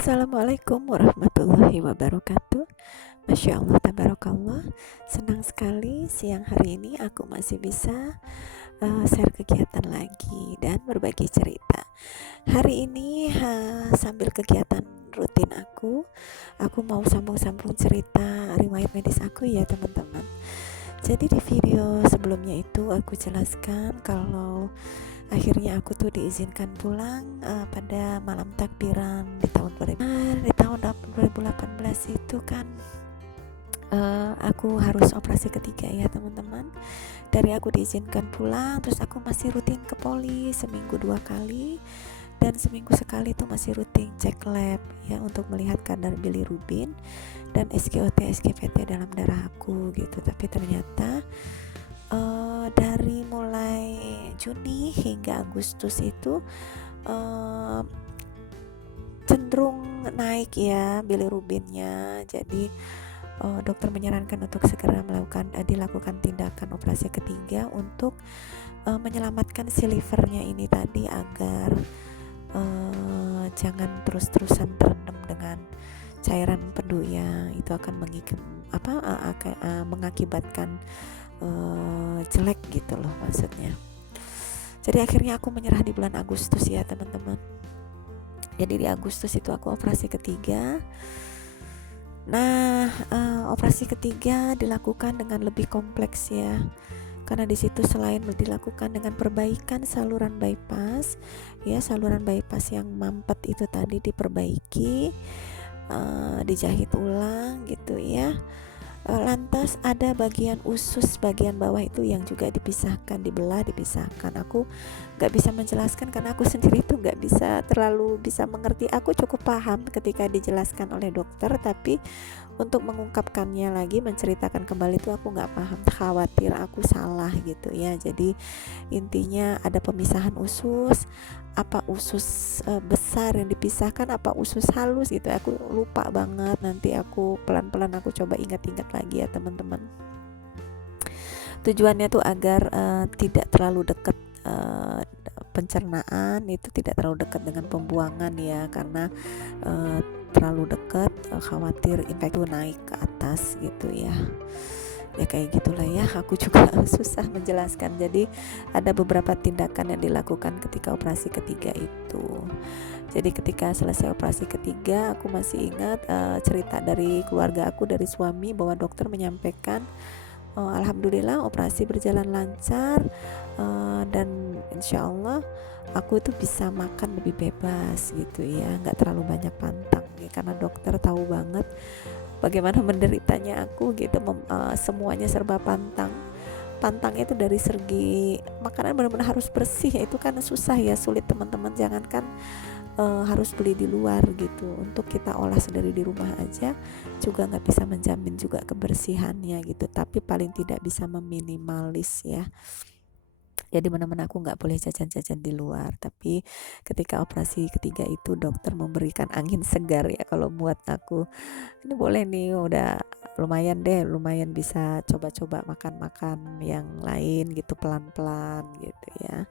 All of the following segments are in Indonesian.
Assalamualaikum warahmatullahi wabarakatuh. Masya Allah, tabarakallah. Senang sekali siang hari ini aku masih bisa share kegiatan lagi dan berbagi cerita. Hari ini sambil kegiatan rutin aku mau sambung-sambung cerita riwayat medis aku ya teman-teman. Jadi di video sebelumnya itu aku jelaskan kalau akhirnya aku tuh diizinkan pulang pada malam takbiran di tahun 2018 itu kan aku harus operasi ketiga ya teman-teman. Dari aku diizinkan pulang, terus aku masih rutin ke poli seminggu 2 kali, dan seminggu sekali tuh masih rutin cek lab ya untuk melihat kadar bilirubin dan SGOT SGPT dalam darah aku gitu. Tapi ternyata dari mulai Juni hingga Agustus itu cenderung naik ya bilirubinnya. Jadi dokter menyarankan untuk segera dilakukan tindakan operasi ketiga untuk menyelamatkan si livernya ini tadi agar jangan terus-terusan terendam dengan cairan pedu ya. Itu akan mengakibatkan jelek gitu loh maksudnya. Jadi akhirnya aku menyerah di bulan Agustus ya teman-teman. Jadi di Agustus itu aku operasi ketiga. Nah, operasi ketiga dilakukan dengan lebih kompleks ya. Karena di situ selain dilakukan dengan perbaikan saluran bypass, ya saluran bypass yang mampet itu tadi diperbaiki, dijahit ulang gitu ya. Lantas ada bagian usus bagian bawah itu yang juga dipisahkan. Aku gak bisa menjelaskan karena aku sendiri tuh gak bisa terlalu bisa mengerti. Aku cukup paham ketika dijelaskan oleh dokter, tapi untuk mengungkapkannya lagi, menceritakan kembali itu aku gak paham, khawatir aku salah gitu ya. Jadi intinya ada pemisahan usus, apa usus besar yang dipisahkan, apa usus halus gitu. Aku lupa banget, nanti aku pelan-pelan aku coba ingat-ingat lagi ya teman-teman. Tujuannya tuh agar tidak terlalu dekat pencernaan, itu tidak terlalu dekat dengan pembuangan ya, karena terlalu dekat khawatir infeksi naik ke atas gitu ya. Ya kayak gitulah ya, aku juga susah menjelaskan. Jadi ada beberapa tindakan yang dilakukan ketika operasi ketiga itu. Jadi ketika selesai operasi ketiga, aku masih ingat cerita dari keluarga aku, dari suami, bahwa dokter menyampaikan alhamdulillah operasi berjalan lancar, dan insya Allah aku itu bisa makan lebih bebas gitu ya, nggak terlalu banyak pantang ya, karena dokter tahu banget bagaimana menderitanya aku gitu. Semuanya serba pantang itu dari segi makanan benar-benar harus bersih ya. Itu kan susah ya, sulit teman-teman, jangankan harus beli di luar gitu, untuk kita olah sendiri di rumah aja juga nggak bisa menjamin juga kebersihannya gitu, tapi paling tidak bisa meminimalis ya. Jadi mana-mana aku nggak boleh jajan-jajan di luar. Tapi ketika operasi ketiga itu dokter memberikan angin segar ya kalau buat aku. Ini boleh nih, udah lumayan bisa coba-coba makan-makan yang lain gitu pelan-pelan gitu ya.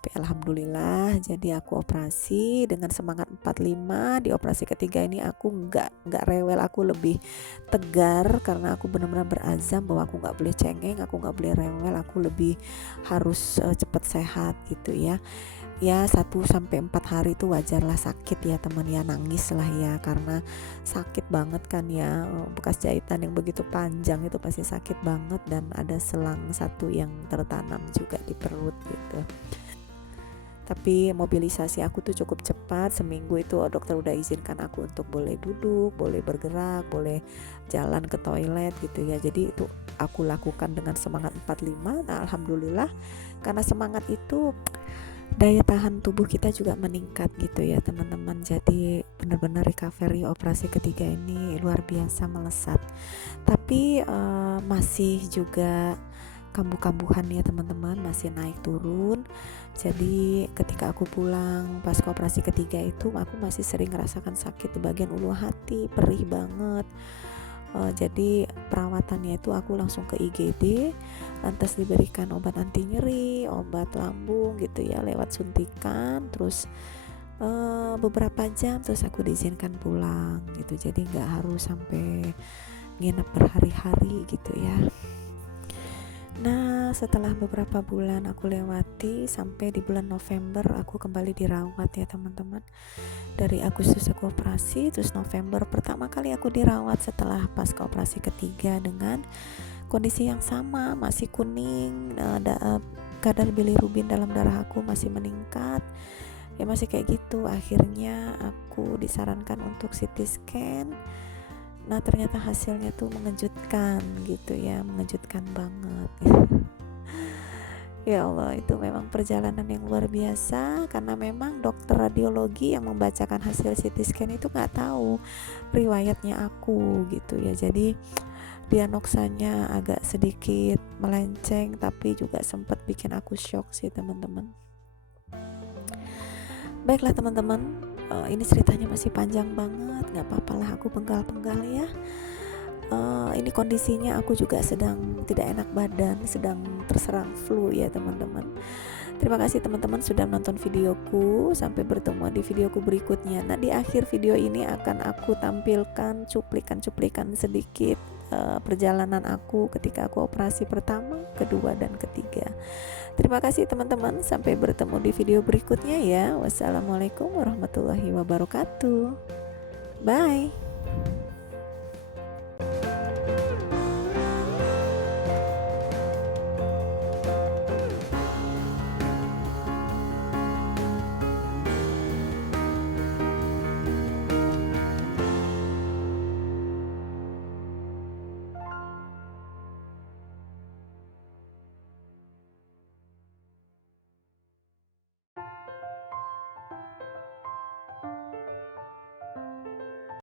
Tapi alhamdulillah, jadi aku operasi dengan semangat 45. Di operasi ketiga ini aku nggak rewel, aku lebih tegar karena aku benar-benar berazam bahwa aku nggak boleh cengeng, aku nggak boleh rewel, aku lebih harus cepat sehat gitu ya. Ya 1-4 hari itu wajarlah sakit ya teman ya, nangis lah ya, karena sakit banget kan ya, bekas jahitan yang begitu panjang itu pasti sakit banget, dan ada selang satu yang tertanam juga di perut gitu. Tapi mobilisasi aku tuh cukup cepat. Seminggu itu dokter udah izinkan aku untuk boleh duduk, boleh bergerak, boleh jalan ke toilet gitu ya. Jadi itu aku lakukan dengan semangat 45. Nah alhamdulillah, karena semangat itu daya tahan tubuh kita juga meningkat gitu ya teman-teman. Jadi benar-benar recovery operasi ketiga ini luar biasa melesat. Tapi masih juga kambuh-kambuhan ya teman-teman, masih naik turun. Jadi ketika aku pulang pas ke operasi ketiga itu, aku masih sering merasakan sakit di bagian ulu hati, perih banget. Jadi perawatannya itu aku langsung ke IGD, lantas diberikan obat anti nyeri, obat lambung gitu ya lewat suntikan. Terus beberapa jam terus aku diizinkan pulang gitu, jadi nggak harus sampai nginep berhari-hari gitu ya. Nah, setelah beberapa bulan aku lewati, sampai di bulan November aku kembali dirawat ya teman-teman. Dari Agustus aku operasi, terus November pertama kali aku dirawat setelah pasca operasi ketiga dengan kondisi yang sama, masih kuning, kadar bilirubin dalam darah aku masih meningkat. Ya masih kayak gitu. Akhirnya aku disarankan untuk CT scan. Nah ternyata hasilnya tuh mengejutkan gitu ya, mengejutkan banget. Ya Allah, itu memang perjalanan yang luar biasa, karena memang dokter radiologi yang membacakan hasil CT scan itu nggak tahu riwayatnya aku gitu ya. Jadi diagnosanya agak sedikit melenceng, tapi juga sempat bikin aku shock sih teman-teman. Baiklah teman-teman, ini ceritanya masih panjang banget, nggak apa-apa lah aku penggal-penggal ya. Ini kondisinya aku juga sedang tidak enak badan, sedang terserang flu ya teman-teman. Terima kasih teman-teman sudah nonton videoku. Sampai bertemu di videoku berikutnya. Nah, di akhir video ini akan aku tampilkan cuplikan-cuplikan sedikit perjalanan aku ketika aku operasi pertama, kedua, dan ketiga. Terima kasih teman-teman. Sampai bertemu di video berikutnya ya. Wassalamualaikum warahmatullahi wabarakatuh. Bye.